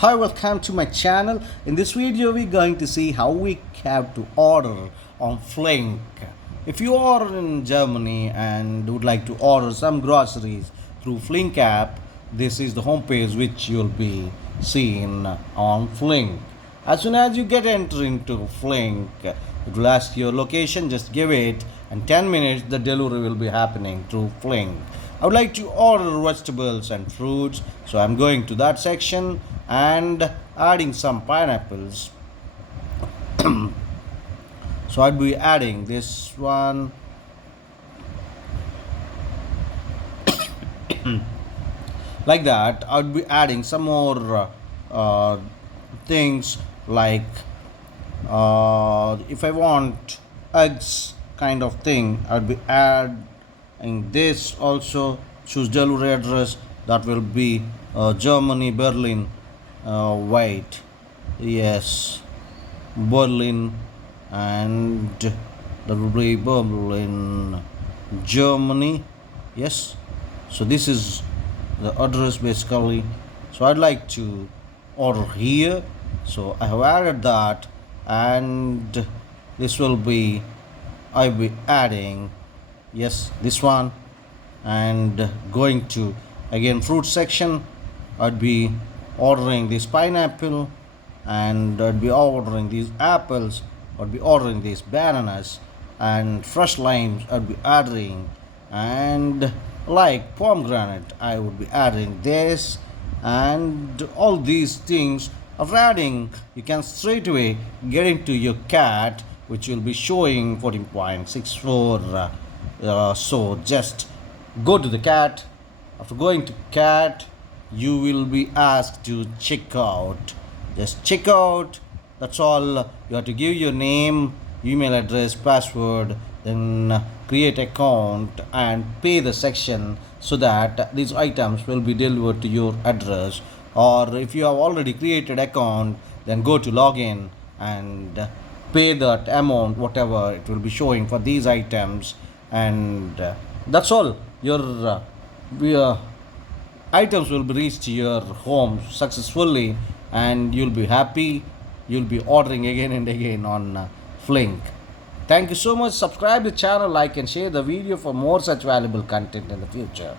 Hi, welcome to my channel. In this video, we're going to see how we have to order on Flink. If you are in Germany and would like to order some groceries through Flink app, this is the homepage which you'll be seeing on Flink. As soon as you get enter into Flink, it will ask your location, just give it, and 10 minutes the delivery will be happening through Flink. I would like to order vegetables and fruits, so I'm going to that section and adding some pineapples. So I'd be adding this one, like that. I'd be adding some more things like if I want eggs kind of thing, I'd be adding this also. Choose delivery address, that will be Germany, Berlin. Wait, yes, Berlin, and that will be Berlin, Germany. Yes, so this is the address basically. So I'd like to order here, so I have added that, and this will be, I'll be adding, yes, this one, and going to again fruit section. I'd be ordering this pineapple, and I'd be ordering these apples, I'd be ordering these bananas, and fresh limes I'd be adding, and like pomegranate I would be adding this, and all these things. After adding, you can straight away get into your cat, which will be showing 14.64. So just go to the cat. After going to cat, you will be asked to check out. Just check out. That's all. You have to give your name, email address, password, then create account and pay the section, so that these items will be delivered to your address. Or if you have already created account, then go to login and pay that amount, whatever it will be showing for these items, and that's all. Your items will be reached to your home successfully, and you'll be happy. You'll be ordering again and again on Flink. Thank you so much. Subscribe the channel, like and share the video for more such valuable content in the future.